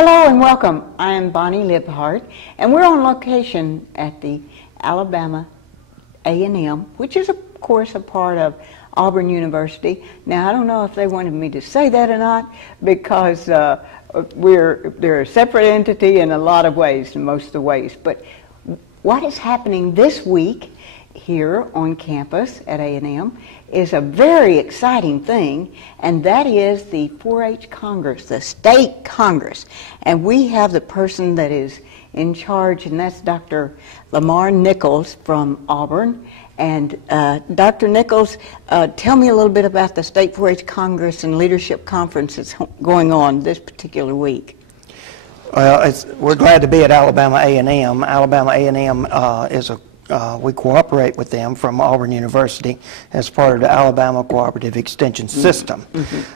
Hello and welcome. I am Bonnie Libhart, and we're on location at the Alabama A&M, which is, of course, a part of Auburn University. Now, I don't know if they wanted me to say that or not, because they're a separate entity in a lot of ways, in most of the ways. But what is happening this week here on campus at A&M is a very exciting thing, and that is the 4-H Congress, the State Congress. And we have the person that is in charge, and that's Dr. Lemar Nichols from Auburn. And Dr. Nichols, tell me a little bit about the State 4-H Congress and Leadership Conference that's going on this particular week. Well, we're glad to be at Alabama A&M. Alabama A&M is we cooperate with them from Auburn University as part of the Alabama Cooperative Extension System.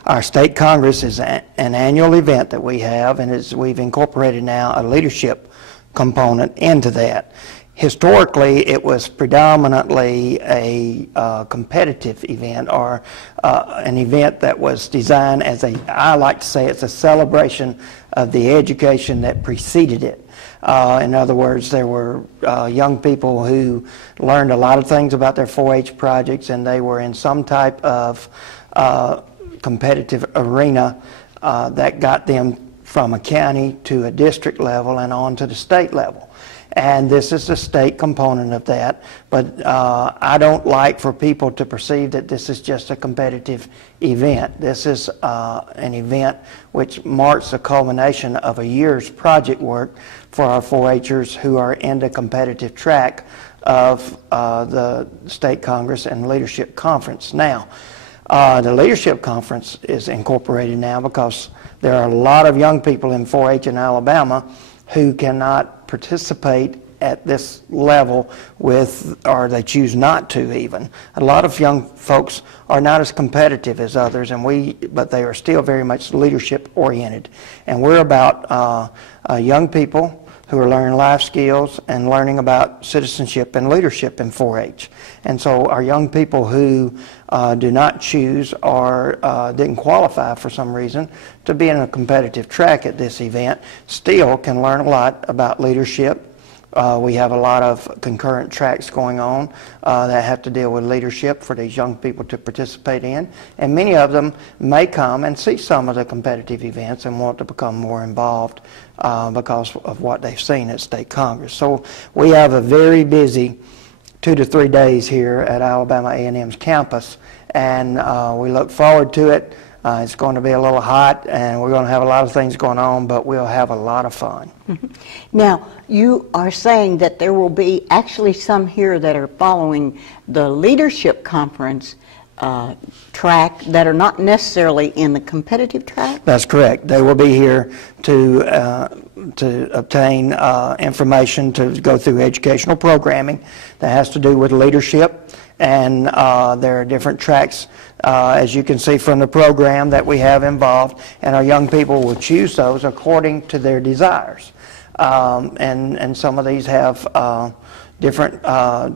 Our State Congress is an annual event that we have, and we've incorporated now a leadership component into that. Historically, it was predominantly a competitive event, or an event that was designed as I like to say, it's a celebration of the education that preceded it. In other words, there were young people who learned a lot of things about their 4-H projects, and they were in some type of competitive arena that got them from a county to a district level and on to the state level. And this is the state component of that, but I don't like for people to perceive that this is just a competitive event. This is an event which marks the culmination of a year's project work for our 4-Hers who are in the competitive track of the State Congress and Leadership Conference. Now, the Leadership Conference is incorporated now because there are a lot of young people in 4-H in Alabama who cannot participate at this level or they choose not to even. A lot of young folks are not as competitive as others, but they are still very much leadership oriented. And we're about young people who are learning life skills and learning about citizenship and leadership in 4-H. And so our young people who do not choose or didn't qualify for some reason to be in a competitive track at this event still can learn a lot about leadership. We have a lot of concurrent tracks going on that have to deal with leadership for these young people to participate in, and many of them may come and see some of the competitive events and want to become more involved because of what they've seen at State Congress. So we have a very busy 2 to 3 days here at Alabama A&M's campus, and we look forward to it. It's going to be a little hot, and we're going to have a lot of things going on, but we'll have a lot of fun. Now, you are saying that there will be actually some here that are following the Leadership Conference track that are not necessarily in the competitive track? That's correct. They will be here to obtain information to go through educational programming that has to do with leadership, and there are different tracks as you can see from the program that we have involved, and our young people will choose those according to their desires. And some of these have different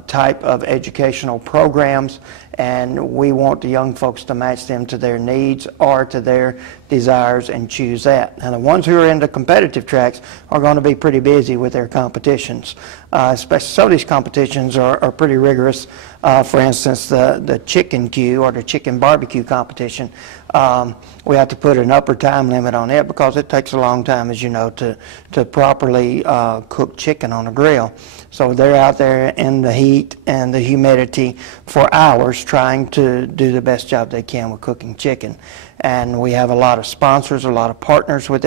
type of educational programs, and we want the young folks to match them to their needs or to their desires and choose that. And the ones who are in the competitive tracks are going to be pretty busy with their competitions. Especially some of these competitions are pretty rigorous. For instance, the chicken queue or the chicken barbecue competition, we have to put an upper time limit on it because it takes a long time, as you know, to properly cook chicken on a grill. So they're out there in the heat and the humidity for hours trying to do the best job they can with cooking chicken. And we have a lot of sponsors, a lot of partners with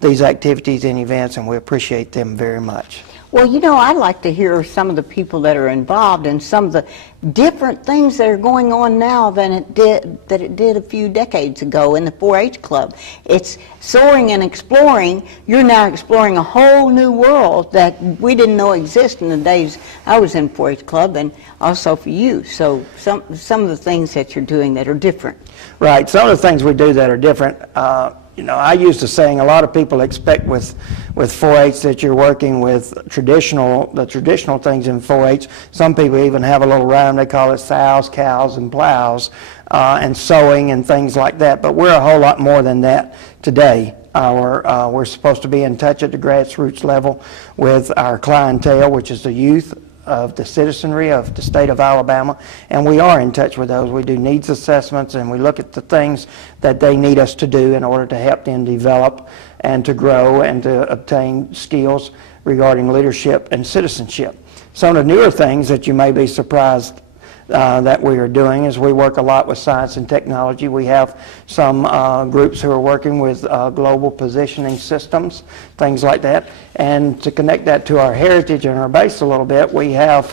these activities and events, and we appreciate them very much. Well, you know, I'd like to hear some of the people that are involved and some of the different things that are going on now than it did a few decades ago in the 4-H Club. It's soaring and exploring. You're now exploring a whole new world that we didn't know existed in the days I was in 4-H Club, and also for you. So some of the things that you're doing that are different. Right. Some of the things we do that are different. You know, I used to saying a lot of people expect with 4-H that you're working with the traditional things in 4-H. Some people even have a little rhyme. They call it sows, cows, and plows, and sewing and things like that. But we're a whole lot more than that today. We're supposed to be in touch at the grassroots level with our clientele, which is the youth of the citizenry of the state of Alabama, and we are in touch with those. We do needs assessments, and we look at the things that they need us to do in order to help them develop and to grow and to obtain skills regarding leadership and citizenship. Some of the newer things that you may be surprised that we are doing is we work a lot with science and technology. We have some groups who are working with global positioning systems, things like that. And to connect that to our heritage and our base a little bit, we have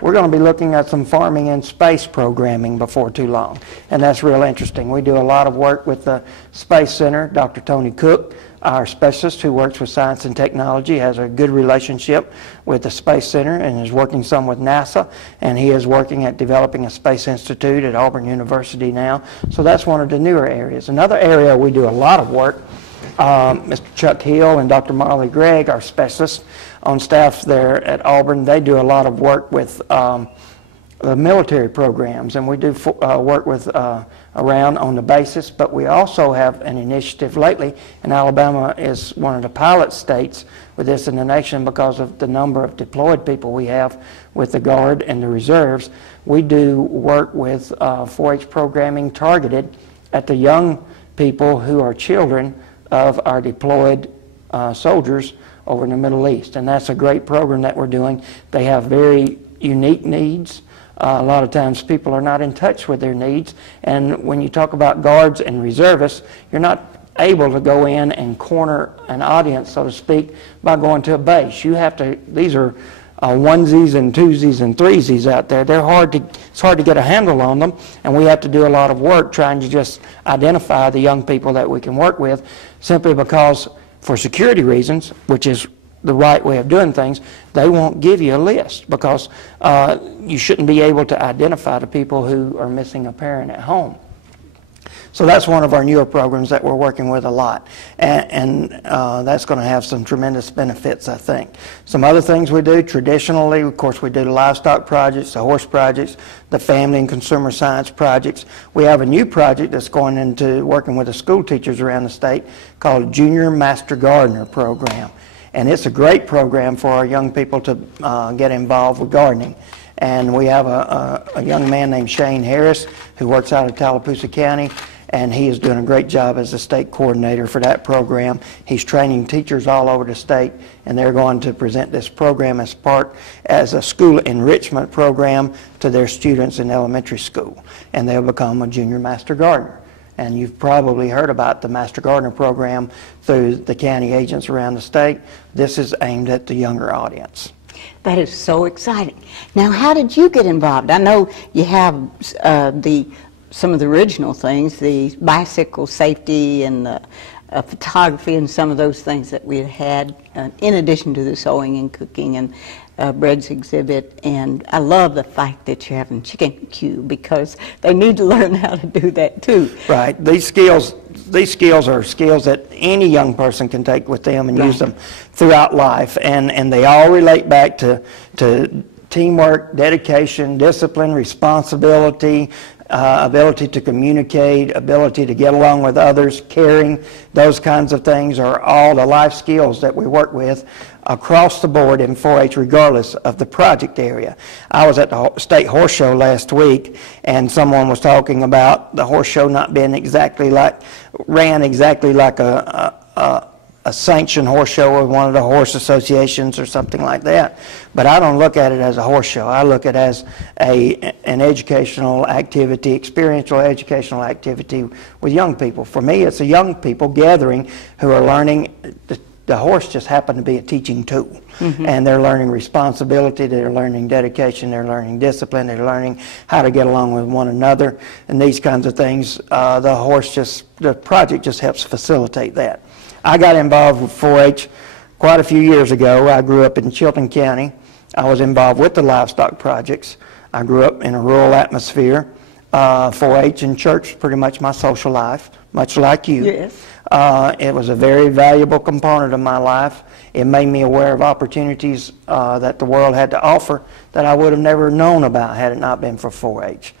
we're going to be looking at some farming in space programming before too long, and that's real interesting. We do a lot of work with the Space Center. Dr. Tony Cook, our specialist who works with science and technology, has a good relationship with the Space Center and is working some with NASA, and he is working at developing a space institute at Auburn University now. So that's one of the newer areas. Another area we do a lot of work, Mr. Chuck Hill and Dr. Molly Gregg, our specialists on staff there at Auburn, they do a lot of work with the military programs, and we do work with around on the basis, but we also have an initiative lately, and Alabama is one of the pilot states with this in the nation because of the number of deployed people we have with the Guard and the reserves. We do work with 4-H programming targeted at the young people who are children of our deployed soldiers over in the Middle East, and that's a great program that we're doing. They have very unique needs. A lot of times people are not in touch with their needs, and when you talk about guards and reservists, you're not able to go in and corner an audience, so to speak, by going to a base. You have to, these are onesies and twosies and threesies out there. It's hard to get a handle on them, and we have to do a lot of work trying to just identify the young people that we can work with, simply because for security reasons, which is the right way of doing things, they won't give you a list because you shouldn't be able to identify the people who are missing a parent at home. So that's one of our newer programs that we're working with a lot, and that's going to have some tremendous benefits, I think. Some other things we do traditionally, of course, we do the livestock projects, the horse projects, the family and consumer science projects. We have a new project that's going into working with the school teachers around the state called Junior Master Gardener Program. And it's a great program for our young people to get involved with gardening. And we have a young man named Shane Harris who works out of Tallapoosa County, and he is doing a great job as the state coordinator for that program. He's training teachers all over the state, and they're going to present this program as a school enrichment program to their students in elementary school, and they'll become a junior master gardener. And you've probably heard about the Master Gardener program through the county agents around the state. This is aimed at the younger audience. That is so exciting. Now, how did you get involved? I know you have some of the original things, the bicycle safety and the photography and some of those things that we had, in addition to the sewing and cooking and breads exhibit. And I love the fact that you're having chicken queue, because they need to learn how to do that too. Right. These skills are skills that any young person can take with them and use them throughout life, and they all relate back to teamwork, dedication, discipline, responsibility, ability to communicate, ability to get along with others, caring. Those kinds of things are all the life skills that we work with across the board in 4-H, regardless of the project area. I was at the state horse show last week, and someone was talking about the horse show not being ran exactly like a sanctioned horse show with one of the horse associations or something like that. But I don't look at it as a horse show. I look at it as an educational activity, experiential educational activity with young people. For me, it's a young people gathering who are learning. The horse just happened to be a teaching tool. And they're learning responsibility, they're learning dedication, they're learning discipline, they're learning how to get along with one another, and these kinds of things. The project just helps facilitate that. I got involved with 4-H quite a few years ago. I grew up in Chilton County. I was involved with the livestock projects. I grew up in a rural atmosphere. 4-H and church, pretty much my social life, much like you. Yes. It was a very valuable component of my life. It made me aware of opportunities that the world had to offer that I would have never known about had it not been for 4-H.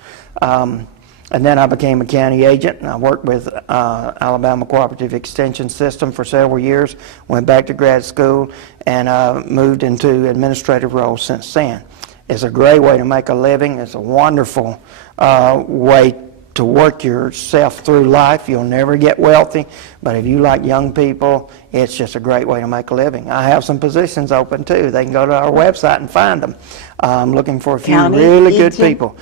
And then I became a county agent, and I worked with Alabama Cooperative Extension System for several years, went back to grad school, and moved into administrative roles since then. It's a great way to make a living. It's a wonderful way to work yourself through life. You'll never get wealthy, but if you like young people, it's just a great way to make a living. I have some positions open too. They can go to our website and find them. I'm looking for a few really good people.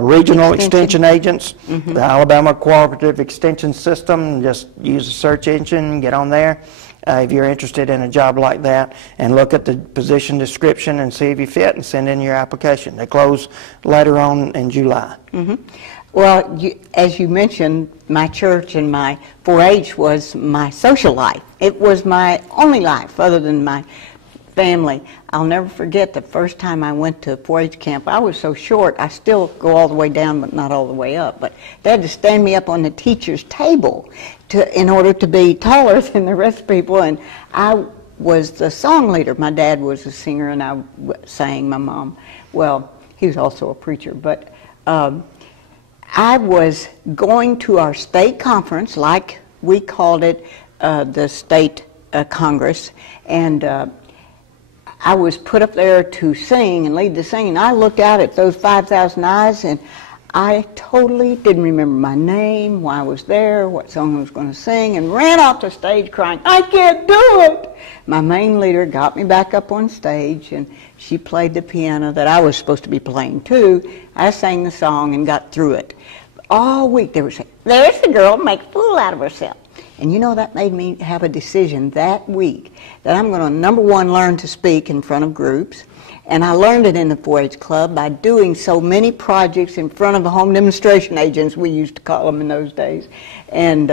Regional extension agents, the Alabama Cooperative Extension System. Just use a search engine, get on there. If you're interested in a job like that, and look at the position description and see if you fit and send in your application. They close later on in July. Well, as you mentioned, my church and my 4-H was my social life. It was my only life other than my family. I'll never forget the first time I went to 4-H camp. I was so short, I still go all the way down but not all the way up. But they had to stand me up on the teacher's table in order to be taller than the rest of the people. And I was the song leader. My dad was a singer and I sang. My mom, well, he was also a preacher. But I was going to our state conference, like we called it, the state Congress, and I was put up there to sing and lead the singing. I looked out at those 5,000 eyes, and I totally didn't remember my name, why I was there, what song I was going to sing, and ran off the stage crying, "I can't do it!" My main leader got me back up on stage, and she played the piano that I was supposed to be playing too. I sang the song and got through it. All week they were saying, "There's the girl, make a fool out of herself." And you know, that made me have a decision that week that I'm going to, number one, learn to speak in front of groups. And I learned it in the 4-H Club by doing so many projects in front of the home demonstration agents, we used to call them in those days, and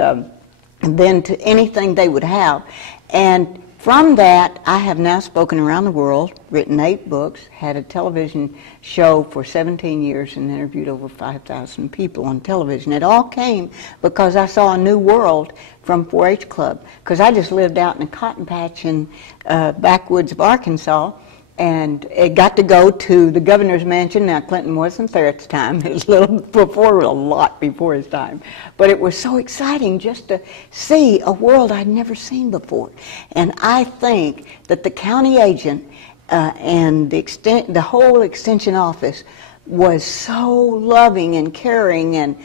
then to anything they would have. And from that, I have now spoken around the world, written 8 books, had a television show for 17 years, and interviewed over 5,000 people on television. It all came because I saw a new world from 4-H Club, because I just lived out in a cotton patch in backwoods of Arkansas, and it got to go to the governor's mansion. Now, Clinton wasn't there at the time. It was a lot before his time. But it was so exciting just to see a world I'd never seen before. And I think that the county agent and the whole extension office was so loving and caring, and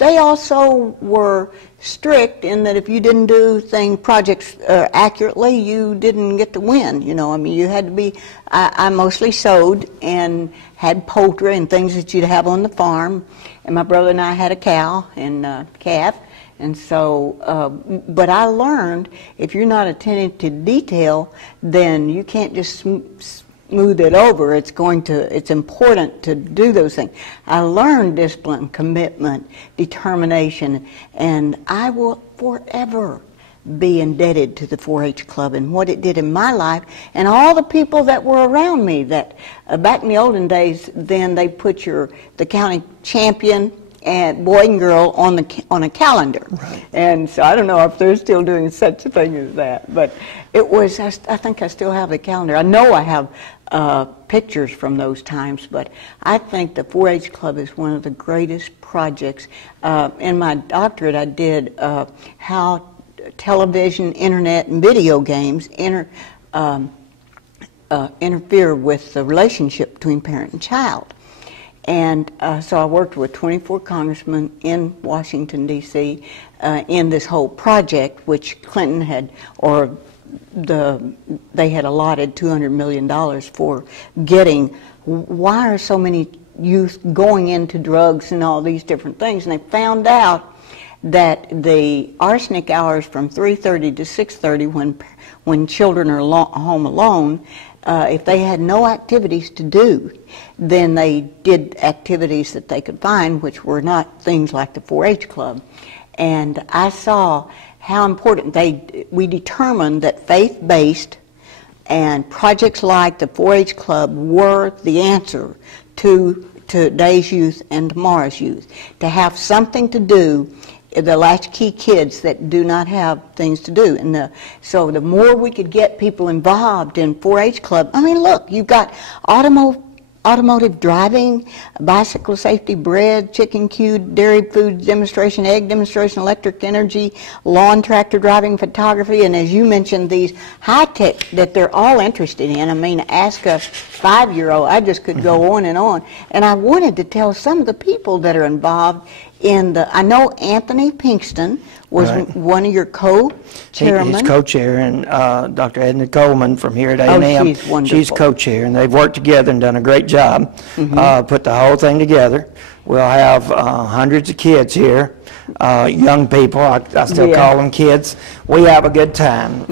they also were strict in that if you didn't do projects accurately, you didn't get to win. You know, I mean, you had to be. I mostly sewed and had poultry and things that you'd have on the farm, and my brother and I had a cow and calf, and so. But I learned if you're not attentive to detail, then you can't just smooth it over. It's important to do those things. I learned discipline, commitment, determination, and I will forever be indebted to the 4-H Club and what it did in my life, and all the people that were around me. That back in the olden days, then they put the county champion and boy and girl on a calendar, right. And so I don't know if they're still doing such a thing as that, but it was. I think I still have the calendar. I know I have pictures from those times, but I think the 4-H Club is one of the greatest projects. In my doctorate, I did how television, internet, and video games interfere with the relationship between parent and child. And so I worked with 24 congressmen in Washington, D.C. In this whole project, which Clinton had, they had allotted $200 million for getting. Why are so many youth going into drugs and all these different things? And they found out that the arsenic hours from 3:30 to 6:30, when children are home alone, if they had no activities to do, then they did activities that they could find, which were not things like the 4-H Club. And I saw how important we determined that faith-based and projects like the 4-H Club were the answer to today's youth and tomorrow's youth. To have something to do, the latchkey kids that do not have things to do. And so the more we could get people involved in 4-H Club, I mean, look, you've got automotive driving, bicycle safety, bread, chicken queue, dairy food demonstration, egg demonstration, electric energy, lawn tractor driving, photography, and as you mentioned, these high-tech that they're all interested in. I mean, ask a 5-year-old. I just could go on. And I wanted to tell some of the people that are involved in the, I know Anthony Pinkston was one of your co-chairmen. He's co-chair, and Dr. Edna Coleman from here at A&M, she's wonderful. she's co-chair, and they've worked together and done a great job, put the whole thing together. We'll have hundreds of kids here, young people, I still call them kids. We have a good time.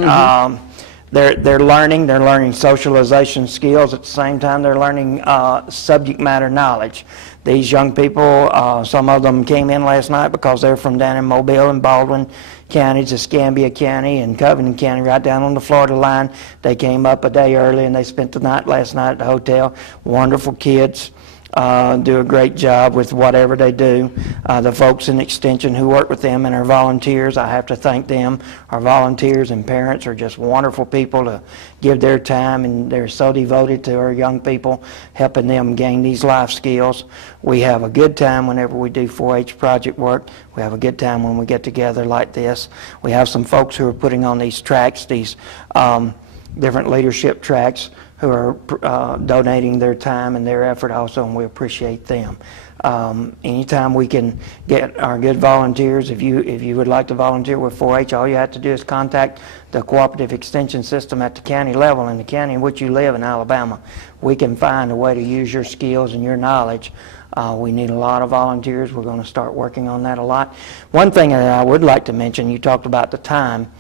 They're learning socialization skills. At the same time, they're learning subject matter knowledge. These young people, some of them came in last night because they're from down in Mobile and Baldwin counties, Escambia County and Covington County, right down on the Florida line. They came up a day early and they spent the night last night at the hotel. Wonderful kids. Do a great job with whatever they do. The folks in Extension who work with them and our volunteers, I have to thank them. Our volunteers and parents are just wonderful people to give their time, and they're so devoted to our young people, helping them gain these life skills. We have a good time whenever we do 4-H project work. We have a good time when we get together like this. We have some folks who are putting on these tracks, these different leadership tracks, who are donating their time and their effort also, and we appreciate them. Anytime we can get our good volunteers, if you would like to volunteer with 4-H, all you have to do is contact the cooperative extension system at the county level in the county in which you live in Alabama. We can find a way to use your skills and your knowledge. We need a lot of volunteers. We're going to start working on that a lot. One thing that I would like to mention, you talked about the time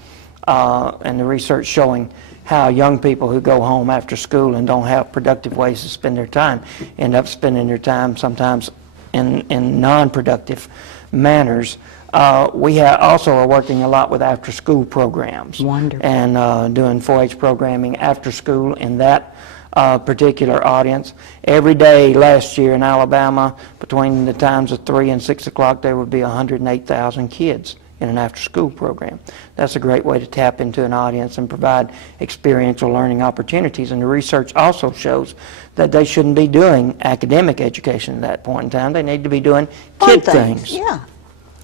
and the research showing how young people who go home after school and don't have productive ways to spend their time end up spending their time sometimes in non-productive manners. We also are working a lot with after-school programs. Wonderful. And doing 4-H programming after school in that particular audience. Every day last year in Alabama, between the times of 3 and 6 o'clock, there would be 108,000 kids in an after-school program. That's a great way to tap into an audience and provide experiential learning opportunities. And the research also shows that they shouldn't be doing academic education at that point in time. They need to be doing kid things. Yeah.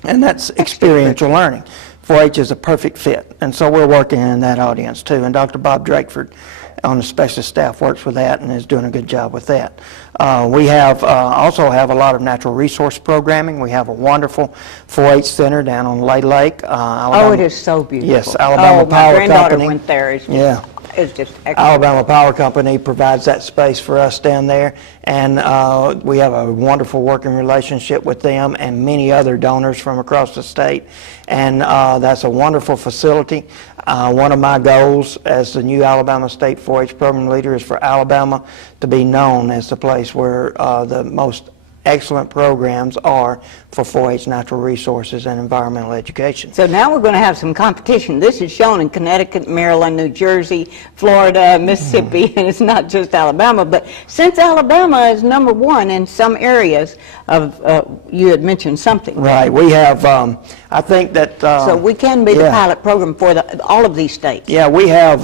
And that's experiential learning. 4-H is a perfect fit. And so we're working in that audience too. And Dr. Bob Drakeford on the special staff works with that and is doing a good job with that. We have also have a lot of natural resource programming. We have a wonderful 4-H center down on Lay Lake. Oh, it is so beautiful. Yes, Alabama Power Company. My granddaughter went there. It's just excellent. Alabama Power Company provides that space for us down there, and we have a wonderful working relationship with them and many other donors from across the state, and that's a wonderful facility. One of my goals as the new Alabama State 4-H program leader is for Alabama to be known as the place where the most excellent programs are for 4-H natural resources and environmental education. So now we're going to have some competition. This is shown in Connecticut, Maryland, New Jersey, Florida, Mississippi, and it's not just Alabama. But since Alabama is #1 in some areas of, you had mentioned something. Right. We have, I think that... so we can be the pilot program for all of these states. Yeah, we have,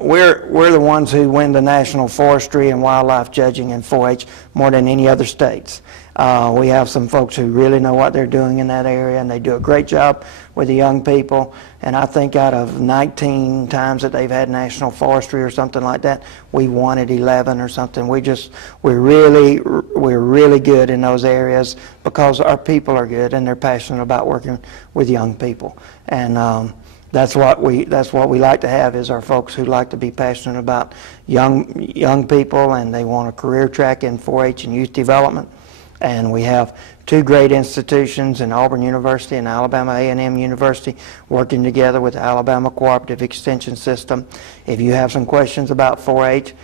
we're the ones who win the National Forestry and Wildlife Judging in 4-H more than any other states. We have some folks who really know what they're doing in that area, and they do a great job with the young people. And I think out of 19 times that they've had National Forestry or something like that, we won at 11 or something. We're really good in those areas because our people are good and they're passionate about working with young people. And that's what we like to have, is our folks who like to be passionate about young people, and they want a career track in 4-H and youth development. And we have 2 great institutions in Auburn University and Alabama A&M University working together with the Alabama Cooperative Extension System. If you have some questions about 4-H,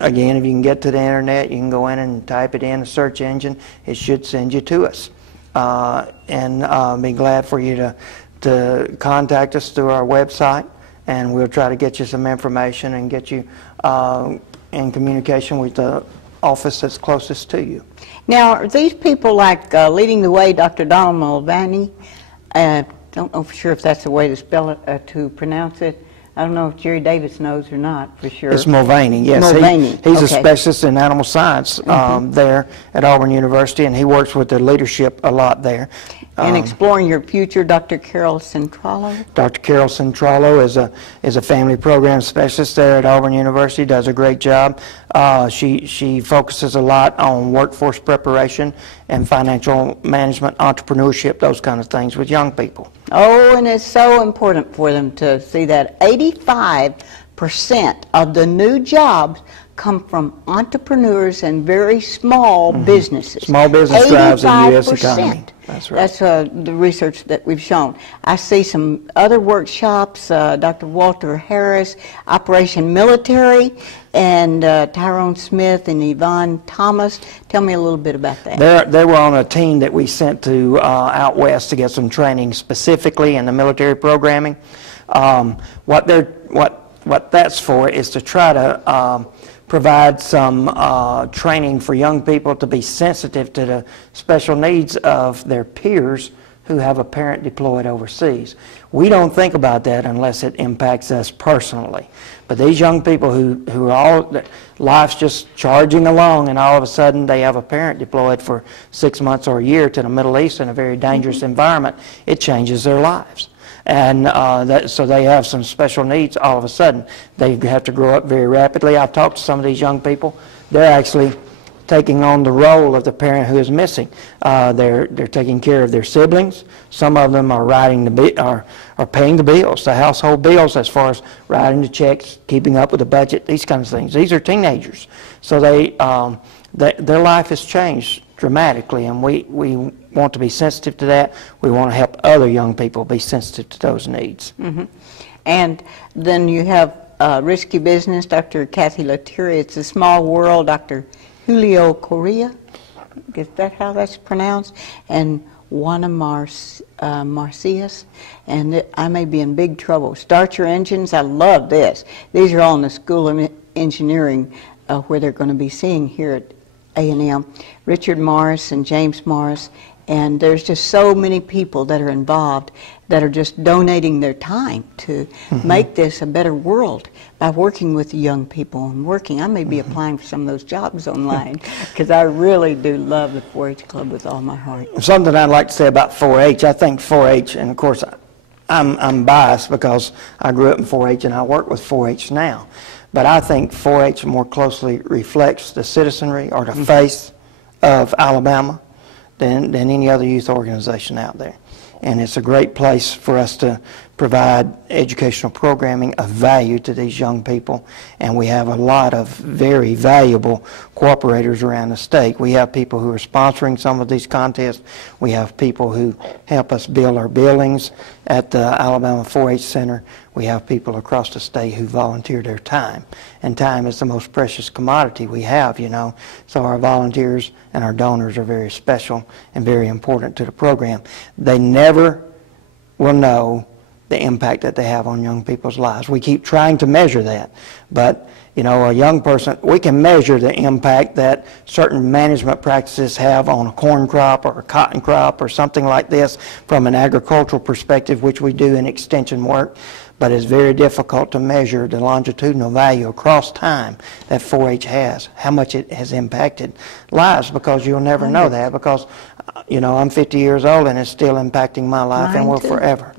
again, if you can get to the internet, you can go in and type it in a search engine. It should send you to us. And be glad for you to contact us through our website, and we'll try to get you some information and get you in communication with the office that's closest to you. Now, are these people like leading the way, Dr. Donald Mulvaney? Don't know for sure if that's the way to spell it, to pronounce it. I don't know if Jerry Davis knows or not for sure. It's Mulvaney, yes. Mulvaney. He's a Okay. specialist in animal science there at Auburn University, and he works with the leadership a lot there. And Exploring Your Future, Dr. Carol Centrallo. Dr. Carol Centrallo is a family program specialist there at Auburn University, does a great job. She focuses a lot on workforce preparation and financial management, entrepreneurship, those kind of things with young people. Oh, and it's so important for them to see that 85% of the new jobs come from entrepreneurs and very small businesses. Small business drives the U.S. economy. That's right. That's the research that we've shown. I see some other workshops, Dr. Walter Harris, Operation Military, and Tyrone Smith and Yvonne Thomas. Tell me a little bit about that. They were on a team that we sent to out west to get some training specifically in the military programming. What that's for is to try to provide some training for young people to be sensitive to the special needs of their peers who have a parent deployed overseas. We don't think about that unless it impacts us personally. But these young people who are all, life's just charging along, and all of a sudden they have a parent deployed for 6 months or a year to the Middle East in a very dangerous environment, it changes their lives. And so they have some special needs all of a sudden. They have to grow up very rapidly. I've talked to some of these young people. They're actually taking on the role of the parent who is missing. They're taking care of their siblings. Some of them are writing are paying the bills, the household bills, as far as writing the checks, keeping up with the budget, these kinds of things. These are teenagers. So their life has changed dramatically, and we want to be sensitive to that. We want to help other young people be sensitive to those needs. And then you have Risky Business, Dr. Kathy Lettieri. It's a Small World, Dr. Julio Correa. Is that how that's pronounced? And Juana Marcias. And I may be in big trouble. Start Your Engines. I love this. These are all in the School of Engineering where they're going to be seeing here at A&M. Richard Morris and James Morris. And there's just so many people that are involved that are just donating their time to make this a better world by working with the young people and working. I may be applying for some of those jobs online because I really do love the 4-H Club with all my heart. Something I'd like to say about 4-H, I think 4-H, and of course I'm biased because I grew up in 4-H and I work with 4-H now, but I think 4-H more closely reflects the citizenry or the face of Alabama than any other youth organization out there. And it's a great place for us to provide educational programming of value to these young people. And we have a lot of very valuable cooperators around the state. We have people who are sponsoring some of these contests. We have people who help us build our buildings at the Alabama 4-H Center. We have people across the state who volunteer their time. And time is the most precious commodity we have, you know. So our volunteers and our donors are very special and very important to the program. They never will know the impact that they have on young people's lives. We keep trying to measure that, but you know, a young person, we can measure the impact that certain management practices have on a corn crop or a cotton crop or something like this from an agricultural perspective, which we do in extension work, but it's very difficult to measure the longitudinal value across time that 4-H has, how much it has impacted lives, because you'll never know that, because you know, I'm 50 years old and it's still impacting my life. Mine and will too. Forever.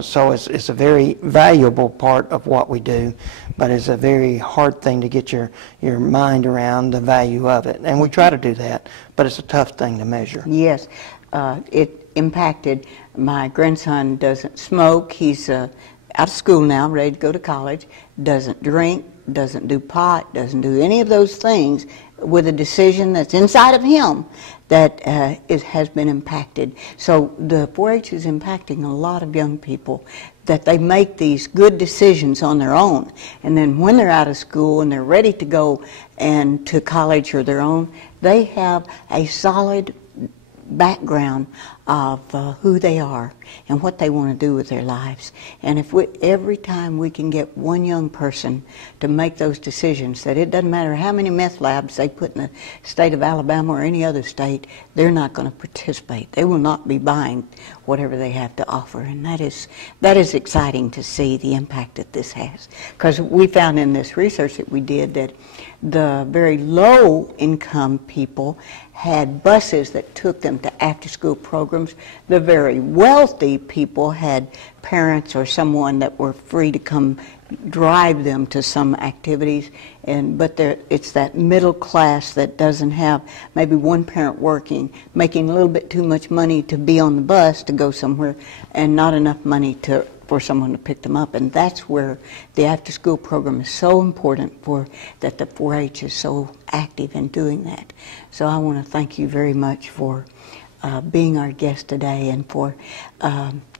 So it's a very valuable part of what we do, but it's a very hard thing to get your mind around the value of it. And we try to do that, but it's a tough thing to measure. Yes. It impacted. My grandson doesn't smoke. He's out of school now, ready to go to college, doesn't drink, doesn't do pot, doesn't do any of those things with a decision that's inside of him that has been impacted. So the 4-H is impacting a lot of young people, that they make these good decisions on their own. And then when they're out of school and they're ready to go and to college or their own, they have a solid background of who they are and what they want to do with their lives. And if every time we can get one young person to make those decisions, that it doesn't matter how many meth labs they put in the state of Alabama or any other state, they're not going to participate. They will not be buying whatever they have to offer. And that is exciting to see the impact that this has. Because we found in this research that we did that the very low income people had buses that took them to after-school programs. The very wealthy people had parents or someone that were free to come drive them to some activities. But it's that middle class that doesn't have maybe one parent working, making a little bit too much money to be on the bus to go somewhere, and not enough money for someone to pick them up. And that's where the after-school program is so important, that the 4-H is so active in doing that. So I want to thank you very much for being our guest today and for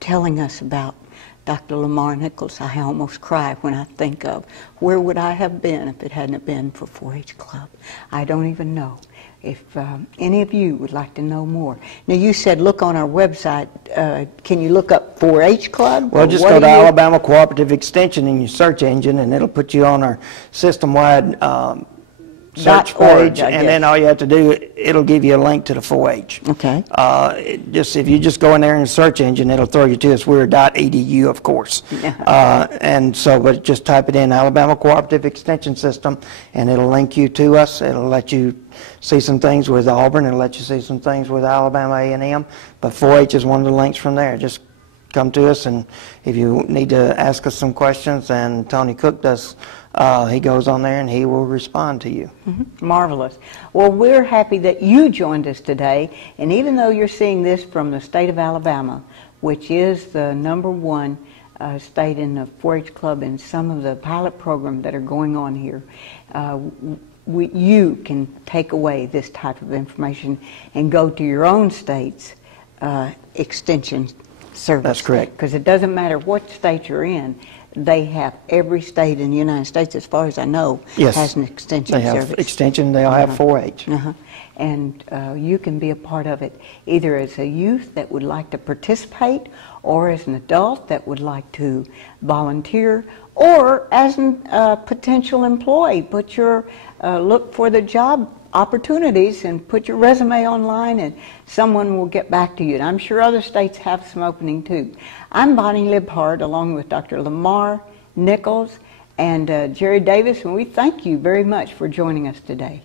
telling us about Dr. Lemar Nichols. I almost cry when I think of where would I have been if it hadn't been for 4-H Club. I don't even know. If any of you would like to know more. Now, you said look on our website. Can you look up 4-H Club? Well, just go to Alabama Cooperative Extension in your search engine, and it'll put you on our system-wide search page, and then all you have to do, it'll give you a link to the 4-H. Okay. If you just go in there in the search engine, it'll throw you to us. We're .edu, of course. And so, but just type it in, Alabama Cooperative Extension System, and it'll link you to us. It'll let you see some things with Auburn. It'll let you see some things with Alabama A&M. But 4-H is one of the links from there. Just come to us, and if you need to ask us some questions, and Tony Cook does, he goes on there and he will respond to you. Marvelous. Well, we're happy that you joined us today, and even though you're seeing this from the state of Alabama, which is the #1 state in the 4-H Club and some of the pilot programs that are going on here, you can take away this type of information and go to your own state's extension service. That's correct. Because it doesn't matter what state you're in. They have, every state in the United States, as far as I know, has an extension service. They have extension, they all have 4-H. And you can be a part of it either as a youth that would like to participate, or as an adult that would like to volunteer, or as a potential employee. Look for the job opportunities and put your resume online, and someone will get back to you. And I'm sure other states have some opening too. I'm Bonnie Libhart, along with Dr. Lemar Nichols and Jerry Davis, and we thank you very much for joining us today.